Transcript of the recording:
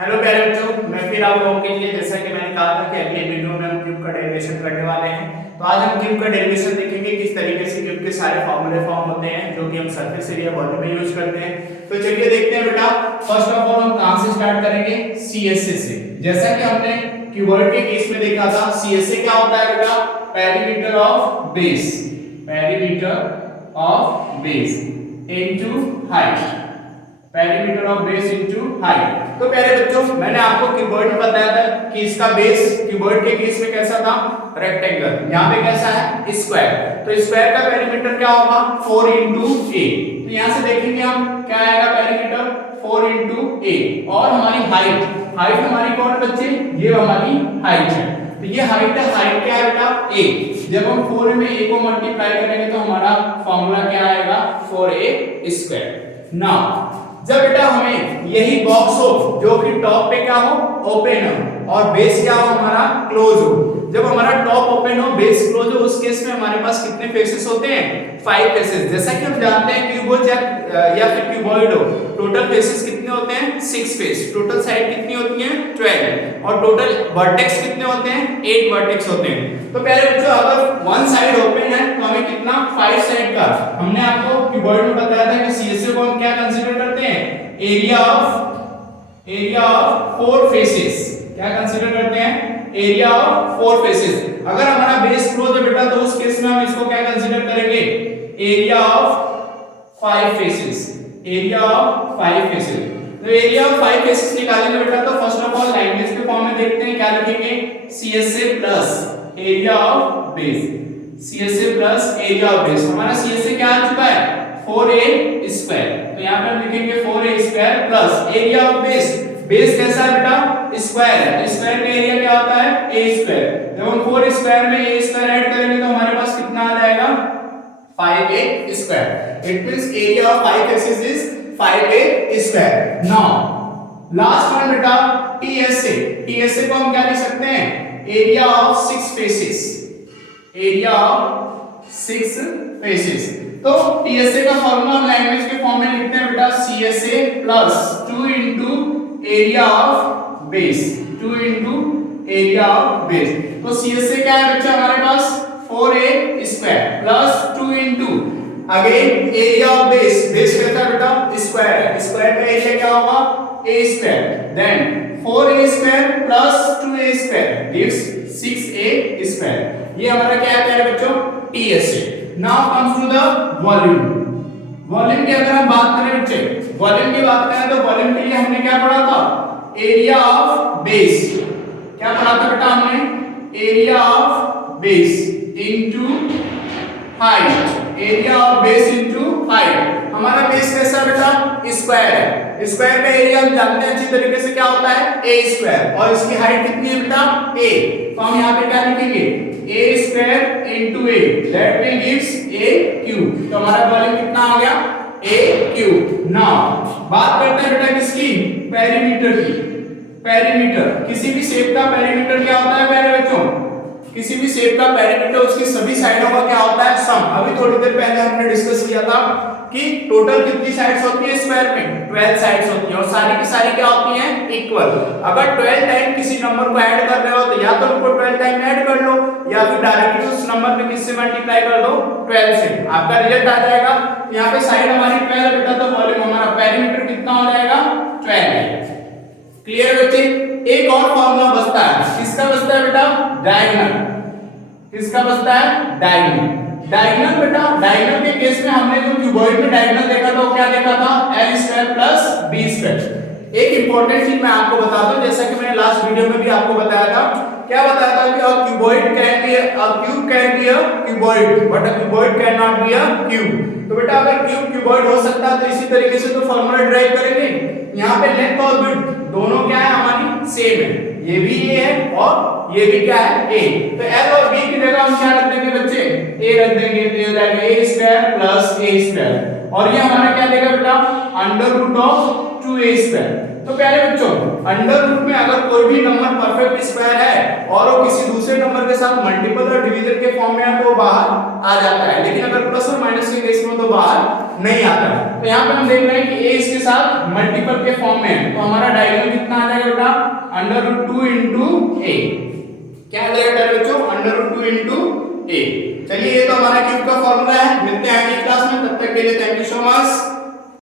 Hello प्यारे बच्चों, मैं फिर आप लोगों के लिए जैसा कि मैंने कहा था कि अगले वीडियो में हम क्यूब का डेरिवेशन करने वाले हैं। तो आज हम क्यूब का डेरिवेशन देखेंगे किस तरीके से क्यूब के सारे फार्मूले फॉर्म होते हैं जो कि हम सरफेस एरिया वॉल्यूम में यूज करते हैं। तो चलिए देखते हैं बेटा। फर्स्ट ऑफ ऑल हम कहां से स्टार्ट करेंगे? सीएसए से। जैसा कि हमने क्यूबॉइड के केस में देखा था, सीएसए क्या होता है बेटा? Perimeter of base, perimeter of base into height, perimeter of base into height. तो प्यारे बच्चों, मैंने आपको क्यूबॉइड में बताया था कि इसका बेस क्यूबॉइड के केस में कैसा था? रेक्टेंगल। यहाँ पे कैसा है? स्क्वायर। तो स्क्वायर का पेरीमीटर क्या होगा? 4 into a। तो यहाँ से देखेंगे हम क्या आएगा पेरीमीटर? 4 into a। और हमारी हाइट, हाइट हमारी कौन है बच्चे? ये हमारी हाइट है। तो ये हाइट है, हाइट क्या है बेटा? a। जब हम 4 में a को मल्टीप्लाई करेंगे तो हमारा फॉर्मूला क्या आएगा? 4a square. नाउ जब बेटा हमें यही बॉक्स हो जो कि टॉप पे क्या हो? ओपन हो, और बेस क्या हो? हमारा क्लोज हो। जब हमारा टॉप ओपन हो, बेस क्लोज हो, उस केस में हमारे पास कितने फेसेस होते हैं? 5 फेसेस। जैसा कि हम जानते हैं क्यूबॉइड या फिर क्यूबॉइड हो, टोटल फेसेस कितने होते हैं? 6 फेस। टोटल साइड कितनी होती है? 12। और टोटल वर्टेक्स कितने होते हैं? 8 वर्टेक्स होते हैं। तो प्यारे बच्चों, अगर वन साइड ओपन है तो हमें कितना? 5 साइड का। हमने आपको क्यूबॉइड में बताया था कि सीएसए को हम क्या कंसीडर करते हैं? Area of 4 faces. क्या कंसीडर करते हैं? Area of 4 faces. अगर हमारा बेस क्लोज है बेटा तो उस केस में हम इसको क्या कंसीडर करेंगे? Area of 5 faces, area of 5 faces. तो एरिया ऑफ 5 फेसेस निकालेंगे बेटा तो फर्स्ट ऑफ ऑल लाइनेज के फॉर्म में देखते हैं। क्या लिखेंगे? CSA plus area of base, CSA plus area of base. हमारा सीएसए क्या आ चुका है? 4a square. तो यहाँ पे हम लिखेंगे 4a square plus area of base. Base कैसा है बेटा? स्क्वायर है। स्क्वायर का एरिया क्या होता है? a square. जब हम 4 स्क्वायर में a स्क्वायर ऐड करेंगे तो हमारे पास कितना आ जाएगा? 5a square. It means area of 5 faces is 5a square. Now last one बेटा टीएसए। टीएसए को हम क्या लिख सकते हैं? Area of 6 faces, area of 6 faces. तो टीएसए का फॉर्मूला हम लैंग्वेज के फॉर्म में लिखते हैं बेटा CSA plus 2 into area of base, 2 into area of base. तो सीएसए क्या है बच्चा हमारे पास? 4a square plus 2 into again area of base. Base कैसा है बेटा? स्क्वायर है। स्क्वायर का एरिया क्या होगा? a square. Then 4a square plus 2a square gives 6a square. ये हमारा क्या है प्यारे बच्चों? TSA. Now comes to the volume. Volume की अगर हम बात करें बच्चे, वॉल्यूम की बात करें तो वॉल्यूम के लिए हमने क्या पढ़ा था? Area of base. क्या पढ़ा था बेटा हमने? Area of base into height, area of base into height. हमारा बेस कैसा बेटा? स्क्वायर है। स्क्वायर का एरिया हम जानते हैं अच्छी तरीके से क्या होता है? a square. और इसकी हाइट कितनी है बेटा? a। तो हम यहाँ पे क्या लिखेंगे? a square into a, that will gives a cube. तो हमारा वॉल्यूम कितना आ गया? a cube. नाउ बात करते हैं बेटा किसकी? पेरीमीटर की। पेरीमीटर, किसी भी शेप का पेरीमीटर क्या होता है प्यारे बच्चों? किसी भी शेप का पेरीमीटर उसकी सभी साइडों का क्या होता है? सम। अभी थोड़ी देर पहले हमने डिस्कस किया था कि टोटल कितनी साइड्स होती है स्क्वायर में? 12 साइड्स होती हैं और सारी की सारी क्या होती हैं? इक्वल। अगर 12 टाइम किसी नंबर को ऐड कर रहे हो तो या तो उनको 12 टाइम ऐड कर लो या फिर डायरेक्टली उस नंबर में किससे मल्टीप्लाई कर दो? 12 से। आपका रिजल्ट आ जाएगा। यहाँ पे साइड हमारी 12 बेटा तो वॉल्यूम हमारा पेरीमीटर कितना हो जाएगा? 12। क्लियर बच्चे? एक और फॉर्मूला बचता है। किसका बचता है बेटा? डायगोनल। किसका बचता है? डायगोनल। डायगोनल बेटा, डायगोनल के केस में हमने जो क्यूबॉइड में डायगोनल देखा था वो क्या देखा था? l square plus b square. एक इंपॉर्टेंट चीज मैं आपको बता दूं, जैसा कि मैंने लास्ट वीडियो में भी आपको बताया था। क्या बताया था कि a cuboid can be a cube can be a cuboid but a cuboid cannot be a cube। तो बेटा अगर क्यूब क्यूबॉइड हो सकता है तो इसी तरीके से तो फॉर्मूला ड्राइव करेंगे। यहाँ पे लेंथ और विड्थ दोनों क्या है? हमारी सेम है। ये भी a है और ये भी क्या है? a। तो l और b की जगह हम क्या रख देंगे बच्चे? a रख देंगे। तो ये हो जाएगा a square plus a square. और ये हमारा क्या देगा बेटा? Under root of 2a square. तो प्यारे बच्चों, अंडर रूट में अगर कोई भी नंबर परफेक्ट स्क्वायर है और वो किसी दूसरे नंबर के साथ मल्टीपल और डिवीजन के फॉर्म में है तो वो बाहर आ जाता है, लेकिन अगर प्लस और माइनस के केस में तो बाहर नहीं आता है। तो यहाँ पे हम देख रहे हैं कि a इसके साथ मल्टीपल के फॉर्म में है, तो हमारा डायगोनल कितना आ जाएगा? √2 इंटू ए। क्या आ जाएगा प्यारे बच्चों? √2 इंटू ए। चलिए ये तो हमारा क्यूब का फॉर्मूला है। मिलते हैं अगली क्लास में, तब तक के लिए थैंक यू सो मच।